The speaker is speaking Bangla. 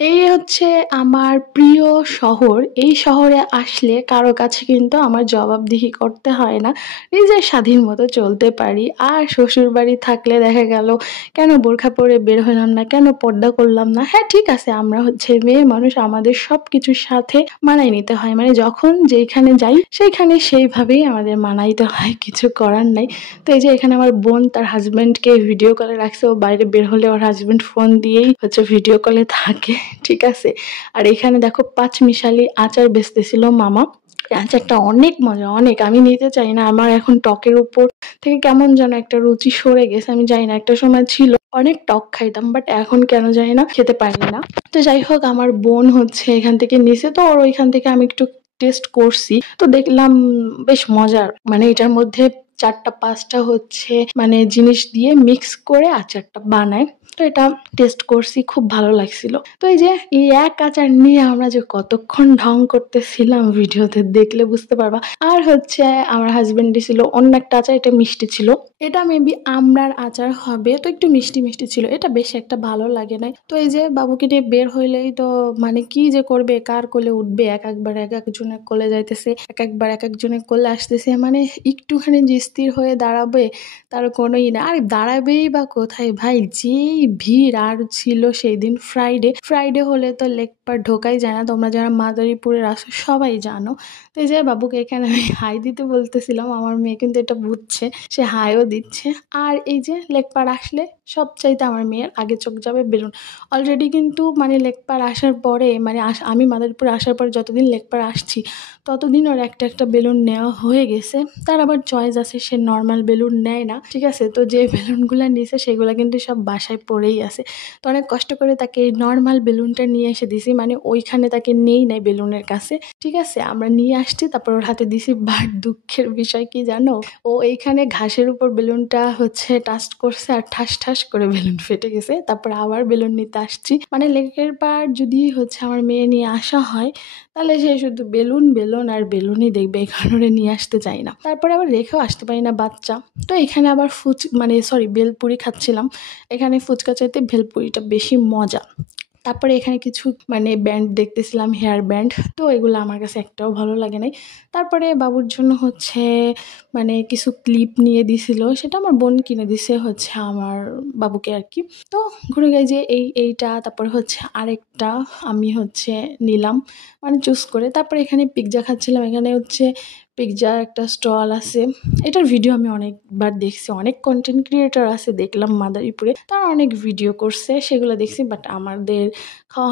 এই হচ্ছে আমার প্রিয় শহর। এই শহরে আসলে কারো কাছে কিন্তু আমার জবাবদিহি করতে হয় না। নিজের স্বাধীন মতো চলতে পারি। আর শ্বশুরবাড়ি থাকলে দেখা গেল কেন বোরখা পরে বের হইলাম না, কেন পর্দা করলাম না। হ্যাঁ, ঠিক আছে, আমরা হচ্ছে মেয়ে মানুষ, আমাদের সবকিছুর সাথে মানায় নিতে হয়। মানে যখন যেইখানে যাই সেইখানে সেইভাবেই আমাদের মানাইতে হয়, কিছু করার নাই। তো এই যে এখানে আমার বোন তার হাজবেন্ডকে ভিডিও কলে রাখছে, ও বাইরে বের হলে ওর হাজবেন্ড ফোন দিয়েই হচ্ছে ভিডিও কলে থাকে। ঠিক আছে। আর এখানে দেখো পাঁচমিশালি আচার বেচতেছিল মামা। এই আচারটা অনেক মজা, অনেক। আমি নিতে চাই না, আমার এখন টকের উপর থেকে কেমন যেন একটা রুচি সরে গেছে। আমি জানি না, একটা সময় ছিল অনেক টক খাইতাম, বাট এখন কেন জানি না খেতে পারি না। তো যাই হোক, আমার বোন হচ্ছে এখান থেকে নিছে, তো ওর ওইখান থেকে আমি একটু টেস্ট করছি, তো দেখলাম বেশ মজার। মানে এটার মধ্যে ৪টা ৫টা হচ্ছে মানে জিনিস দিয়ে মিক্স করে আচারটা বানায়। তো এটা টেস্ট করছি, খুব ভালো লাগছিল। তো এই যে এই এক আচার নিয়ে আমরা যে কতক্ষণ ঢং করতেছিলাম ভিডিওতে দেখলে বুঝতে পারবা। আর হচ্ছে আমার হাজবেন্ড দিছিল অন্য একটা আচার, এটা মিষ্টি ছিল। এটা মেবি আমড়ার আচার হবে, তো একটু মিষ্টি মিষ্টি ছিল। এটা বেশ একটা ভালো লাগে নাই। তো এই যে বাবুকে নিয়ে বের হইলেই তো মানে কি যে করবে, কার কোলে উঠবে, একবার এক একজনের কোলে যাইতেছে, একবার এক একজনের কোলে আসতেছে। মানে একটুখানি যে স্থির হয়ে দাঁড়াবে তার কোনোই না। আর দাঁড়াবেই বা কোথায় ভাই, যেই ভিড়। আর ছিল সেই দিন ফ্রাইডে। ফ্রাইডে হলে তো লেক পার্ক ঢোকাই যায় না, তোমরা যারা মাদারীপুরের আসো সবাই জানো। তো এই যে বাবুকে এখানে আমি হাই দিতে বলতেছিলাম, আমার মেয়ে কিন্তু এটা বুঝছে, সে হাইও দিচ্ছে। আর এই যে লেক পার্ক আসলে সবচাইতে আমার মেয়ের আগে চোখ যাবে বেলুন। অলরেডি কিন্তু মানে লেক পার্ক আসার পরে মানে আমি মাদারীপুরে আসার পরে যতদিন লেক পার্ক আসছি ততদিন ওর একটা একটা বেলুন নেওয়া হয়ে গেছে। তার আবার চয়েস আছে, সে নর্মাল বেলুন নেয় না। ঠিক আছে, তো যে বেলুনগুলো নিয়েছে সেগুলো কিন্তু সব বাসায় পড়েই আছে। তো অনেক কষ্ট করে তাকে এই নর্মাল বেলুনটা নিয়ে এসে দিছি, মানে ওইখানে তাকে নেই নাই বেলুনের কাছে। ঠিক আছে, আমরা নিয়ে আসছি, তারপর ওর হাতে দিছি। বাট দুঃখের বিষয় কি জানো, ও এইখানে ঘাসের উপর বেলুনটা হচ্ছে টাচ করছে আর ঠাস ঠাস করে বেলুন ফেটে গেছে। তারপর আবার বেলুন নিতে আসছি। মানে লেকের পার যদি হচ্ছে আমার মেয়ে নিয়ে আসা হয় তাহলে সে শুধু বেলুন বেলুন আর বেলুনই দেখবে, এই কারণে নিয়ে আসতে চাই না। তারপরে আবার রেখেও আসতে পারি না বাচ্চা। তো এখানে আবার মানে সরি, ভেলপুরি খাচ্ছিলাম। এখানে ফুচকা চাইতে ভেলপুরিটা বেশি মজা। তারপরে এখানে কিছু মানে ব্যান্ড দেখতেছিলাম, হেয়ার ব্যান্ড। তো এগুলো আমার কাছে একটাও ভালো লাগে নাই। তারপরে বাবুর জন্য হচ্ছে মানে কিছু ক্লিপ নিয়ে দিছিল, সেটা আমার বোন কিনে দিছে হচ্ছে আমার বাবুকে আর কি। তো ঘুরে গাই যে এইটা, তারপরে হচ্ছে আরেকটা আমি হচ্ছে নিলাম, মানে চুজ করে। তারপরে এখানে পিৎজা খাচ্ছিলাম। এখানে হচ্ছে পিৎজার একটা স্টল আছে, এটার ভিডিও আমি অনেকবার দেখছি, অনেক কন্টেন্ট ক্রিয়েটর আছে দেখলাম মাদারীপুরে, তারা অনেক ভিডিও করছে, সেগুলো দেখছি। বাট আমাদের খাওয়া